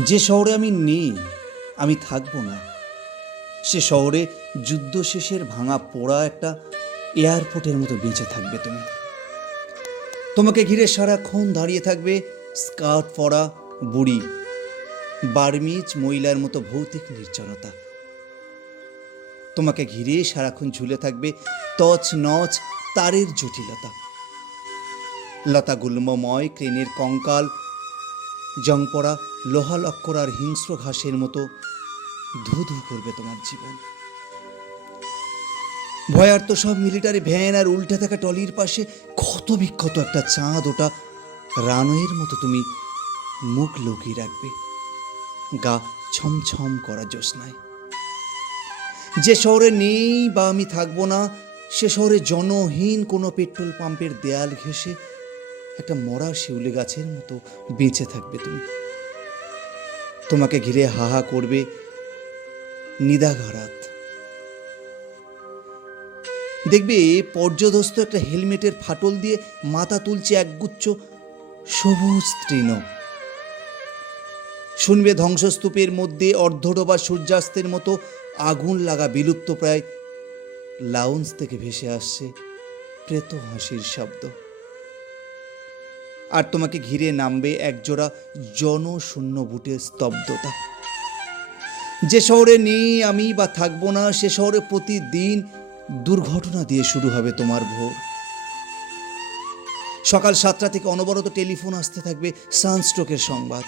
যে শহরে আমি নেই, আমি থাকব না। সে শহরে যুদ্ধ শেষের ভাঙা পোড়া একটা এয়ারপোর্টের মতো বেঁচে থাকবে তুমি। তোমাকে ঘিরে সারাক্ষণ দাঁড়িয়ে থাকবে স্কার্ট পরা বুড়ি, বার্মিজ মহিলার মতো ভৌতিক নির্জনতা। তোমাকে ঘিরে সারাক্ষণ ঝুলে থাকবে তছ নচ তারের জটিলতা। লতা গুল্মময় ক্রেনের কঙ্কাল জং পড়া লোহা লক্কর আর হিংস্র ঘাসের মতো ধু ধু করবে তোমার জীবন। ভয়ার্ত সব মিলিটারি ভ্যান আর উল্টে থাকা টলির পাশে ক্ষত বিক্ষত একটা চাঁদ, ওটা রানওয়ের মতো তুমি মুখ লুকিয়ে রাখবে। গা ছমছম করা জ্যোৎস্নায়। যে শহরে নেই বা আমি থাকব না, সে শহরে জনহীন কোনো পেট্রোল পাম্পের দেয়াল ঘেঁষে একটা মরা শিউলি গাছের মতো বেঁচে থাকবে তুমি। তোমাকে ঘিরে হাহা করবে নিদাঘারাত। দেখবে পর্যদস্ত একটা হেলমেটের ফাটল দিয়ে মাথা তুলছে একগুচ্ছ সবুজ তৃণ। শুনবে ধ্বংসস্তূপের মধ্যে অর্ধডোবা সূর্যাস্তের মতো আগুন লাগা বিলুপ্ত প্রায় লাউন্স থেকে ভেসে আসছে প্রেত হাসির শব্দ। আর তোমাকে ঘিরে নামবে একজোড়া জনশূন্য বুটের স্তব্ধতা। যে শহরে নেই আমি বা থাকব না, সে শহরে প্রতিদিন দুর্ঘটনা দিয়ে শুরু হবে তোমার ভোর। সকাল সাতটা থেকে অনবরত টেলিফোন আসতে থাকবে সানস্ট্রোকের সংবাদ।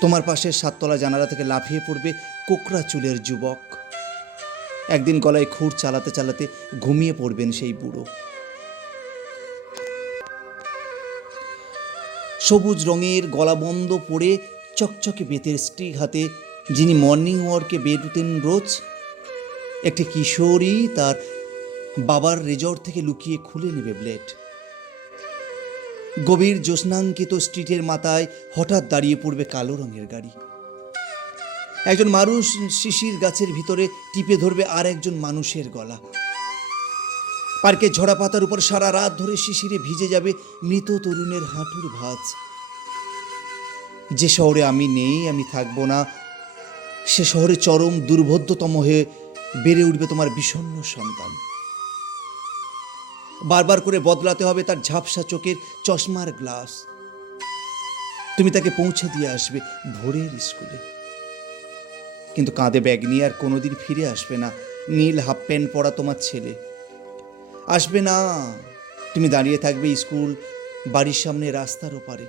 তোমার পাশে সাততলা জানালা থেকে লাফিয়ে পড়বে কোকড়া চুলের যুবক। একদিন গলায় খুর চালাতে চালাতে ঘুমিয়ে পড়বেন সেই বুড়ো। সবুজ রঙের গলাবন্ধ পরে চকচকে বেতের স্টিক হাতে, যিনি মর্নিং ওয়ার্কে বের হতেন রোজ। একটি কিশোরী তার বাবার রেজর্ট থেকে লুকিয়ে খুলে নেবে ব্লেড গভীর জ্যোৎস্নাঙ্কিত স্ট্রিটের মাথায় হঠাৎ দাঁড়িয়ে পড়বে কালো রঙের গাড়ি। একজন মানুষ শিশির গাছের ভিতরে টিপে ধরবে আর একজন মানুষের গলা। পার্কের ঝরা পাতার উপর সারা রাত ধরে শিশিরে ভিজে যাবে মৃত তরুণের হাঁটুর ভাঁজ। যে শহরে আমি নেই, আমি থাকব না। সে শহরে চরম দুর্বোধ্যতম হয়ে বেড়ে উঠবে তোমার বিষণ্ণ সন্তান। বারবার করে বদলাতে হবে তার ঝাপসা চোখের চশমার গ্লাস। তুমি তাকে পৌঁছে দিয়ে আসবে ভোরের স্কুলে। কিন্তু কাঁধে ব্যাগ নিয়ে আর কোনোদিন ফিরে আসবে না। নীল হাফ প্যান্ট পরা তোমার ছেলে। আসবে না। তুমি দাঁড়িয়ে থাকবে স্কুল বাড়ির সামনে রাস্তার ওপারে।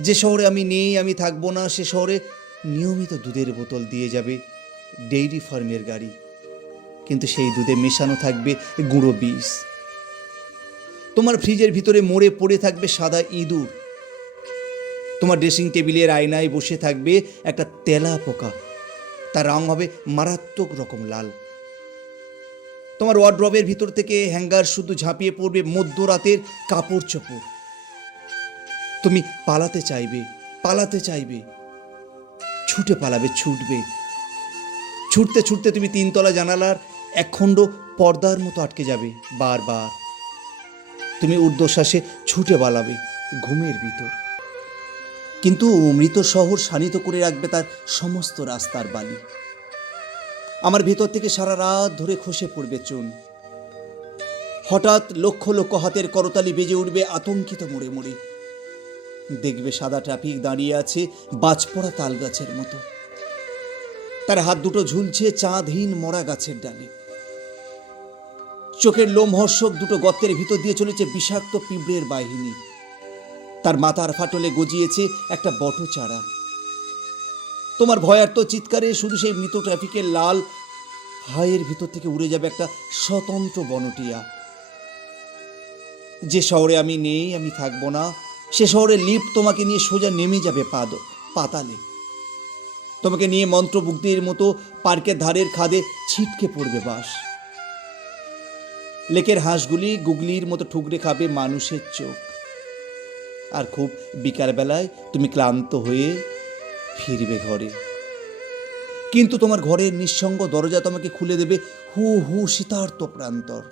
যে শহরে আমি নেই, আমি থাকব না, সে শহরে নিয়মিত দুধের বোতল দিয়ে যাবে ডেইরি ফার্মের গাড়ি। কিন্তু সেই দুধে মেশানো থাকবে গুঁড়ো বিষ তোমার ফ্রিজের ভিতরে মরে পড়ে থাকবে সাদা ইঁদুর। তোমার ড্রেসিং টেবিলের আয়নায় বসে থাকবে একটা তেলা পোকা তার রং হবে মারাত্মক রকম লাল। তোমার ওয়ার্ড্রবের ভিতর থেকে হ্যাঙ্গার শুধু ঝাঁপিয়ে পড়বে মধ্যরাতের কাপড় চোপড়। তুমি পালাতে চাইবে পালাতে চাইবে, ছুটে পালাবে, ছুটবে। ছুটতে ছুটতে তুমি তিনতলা জানালার একখণ্ড পর্দার মতো আটকে যাবে বারবার। তুমি ঊর্ধ্বশ্বাসে ছুটে পালাবে ঘুমের ভিতর। কিন্তু মৃত শহর শানিত করে রাখবে তার সমস্ত রাস্তার বালি। আমার ভিতর থেকে সারা রাত ধরে খসে পড়বে চুন। হঠাৎ লক্ষ লক্ষ হাতের করতালি বেজে উঠবে আতঙ্কিত মোড়ে মোড়ে। দেখবে সাদা ট্রাফিক দাঁড়িয়ে আছে বাজপড়া তাল গাছের মতো। তার হাত দুটো ঝুলছে চাঁদহীন মরা গাছের ডালে। চোখের লোমহর্ষক দুটো গর্তের ভিতর দিয়ে চলেছে বিষাক্ত পিঁপড়ের বাহিনী। তার মাথার ফাটলে গজিয়েছে একটা বটচারা। তোমার ভয়ার্ত চিৎকারে শুধু সেই মৃত ট্রাফিকের লাল হায়ের ভিতর থেকে উড়ে যাবে একটা স্বতন্ত্র বনটিয়া। যে শহরে আমি নেই, আমি থাকব না। সে শহরে লিফট তোমাকে নিয়ে সোজা নেমে যাবে পাদ, পাতালে। তোমাকে নিয়ে মন্ত্রমুগ্ধের মতো পার্কের ধারের খাদে ছিটকে পড়বে বাস। লেকের হাঁসগুলি গুগলির মতো ঠুকরে খাবে মানুষের চোখ। আর খুব বিকালবেলায় তুমি ক্লান্ত হয়ে ফিরবে ঘরে। কিন্তু তোমার ঘরের নিঃসঙ্গ দরজা তোমাকে খুলে দেবে হু হু শীতার্ত প্রান্তর।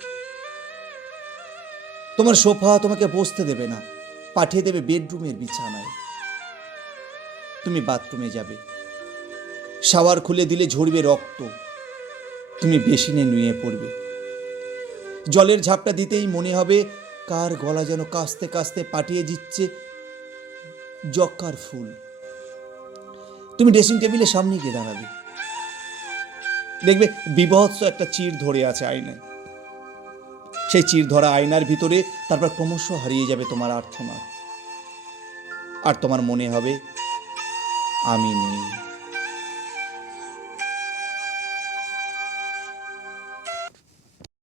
তোমার সোফা তোমাকে বসতে দেবে না, পাঠিয়ে দেবে বেডরুমের বিছানায়। তুমি বাথরুমে যাবে। শাওয়ার খুলে দিলে ঝরবে রক্ত। তুমি বেসিনে নুয়ে পড়বে। জলের ঝাপটা দিতেই মনে হবে কার গলা যেন কাস্তে কাস্তে পাঠিয়ে দিচ্ছে জক্কার ফুল। তুমি ড্রেসিং টেবিলের সামনে গিয়ে দাঁড়াবে। দেখবে বিভৎস একটা চির ধরে আছে আয়নায়। সেই চির ধরা আয়নার ভিতরে তারপর ক্রমশ হারিয়ে যাবে তোমার আর্থনা আর তোমার মনে হবে, আমি নেই।